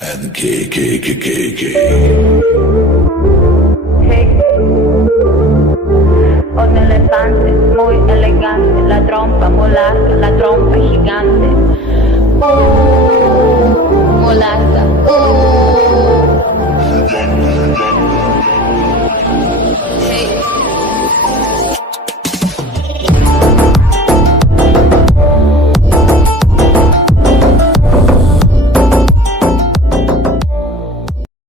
and KKKKK. Hey. Un elefante muy elegante, la trompa muy larga, la trompa gigante. Muy larga.